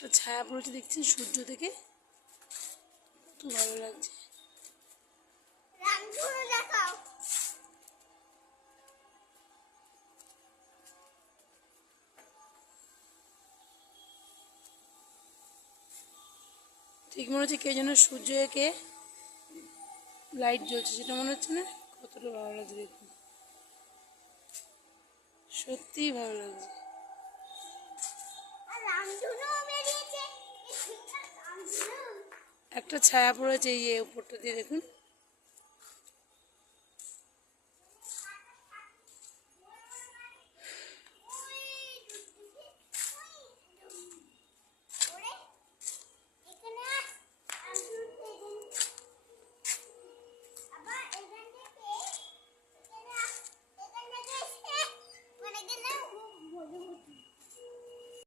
একটা ছায়া পড়েছে দেখছেন সূর্য থেকে, কত ভালো লাগছে। ঠিক মনে হচ্ছে কে যেন সূর্যকে লাইট জ্বলছে, সেটা মনে হচ্ছে না? কতটা ভালো লাগছে দেখুন, সত্যিই ভালো লাগছে। একটা ছায়া পড়েছে এই যে উপরটা দিয়ে দেখুন।